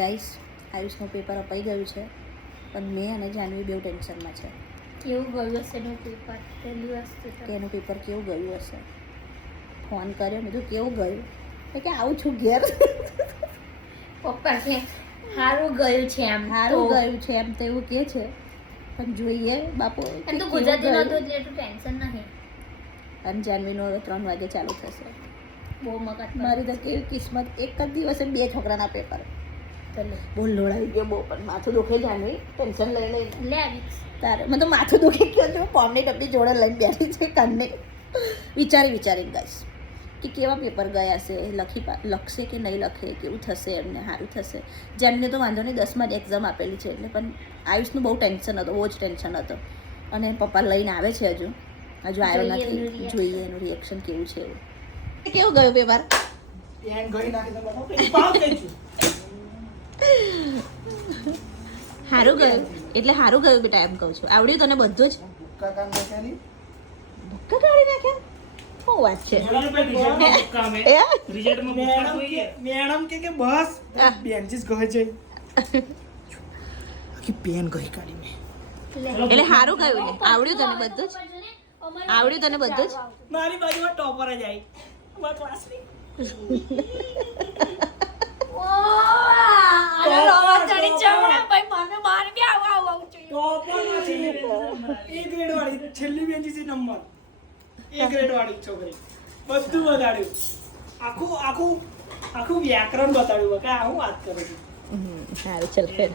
Guys આયુષનું paper અપાઈ ગયું છે પણ મેં અને જાનવી બેવ ટેન્શનમાં છે. કેવું ગયું હશે એનું પેપર? પહેલી વસ્તુ કે એનું પેપર કેવું ગયું હશે. ફોન કર્યો મેં કીધું કેવું ગયું તો કે આવું છું ઘેર. પપ્પા કે સારું ગયું છે એમ. સારું ગયું છે એમ તો એવું કે છે પણ જોઈએ બાપુ. એમ તો ગુજરાતી નહોતું એટલે એટલું ટેન્શન નહીં. અને જાનવીનું હવે 3 વાગે ચાલુ થશે. બહુ મગજ મારી તો કેવી કિસ્મત, એક જ દિવસે 2 છોકરાના પેપર. બહુ લોડાઈ ગયો બહુ, પણ માથું દુખે જાનવી ટેન્શન લઈ લઈને. લે આવીશ તારે મને તો માથું દુખે ગયું. પોમની ડબ્બી જોડે લઈને બેઠી છે કાનને વિચારીને ગાઈશ કે કેવા પેપર ગયા છે, લખશે કે નહીં લખે, કેવું થશે એમને, સારું થશે. જાનવીને તો વાંધો નહીં, 10માં જ એક્ઝામ આપેલી છે એટલે, પણ આયુષનું બહુ ટેન્શન હતો, બહુ જ ટેન્શન હતો. અને પપ્પા લઈને આવે છે હજુ આવ્યો નથી. જોઈએ એનું રિએક્શન કેવું છે એવું. કેવું ગયું પેપર? સારું ગયું એટલે સારું ગયું બેટા એમ કહું છું. આવડ્યું તને બધું જ? ભૂક્કા કાઢી નાખ્યા? શું વાત છે? મેડમ કે બસ બેન્ચીસ ગઈ છે આખી પેન ગઈ કાઢી મેં. એટલે સારું ગયું ને? આવડ્યું તને બધું જ? આવડ્યું તને બધું જ? મારી બાજુમાં ટોપર જ આવી મારા ક્લાસની. એ ગ્રેડ વાળી છેલ્લી બેન્ચીસ નંબર, એ ગ્રેડ વાળી છોકરી બધું બતાડ્યું, આખું વ્યાકરણ બતાડ્યું કે આ હું વાત કરું છું. સારું ચાલ ફેર.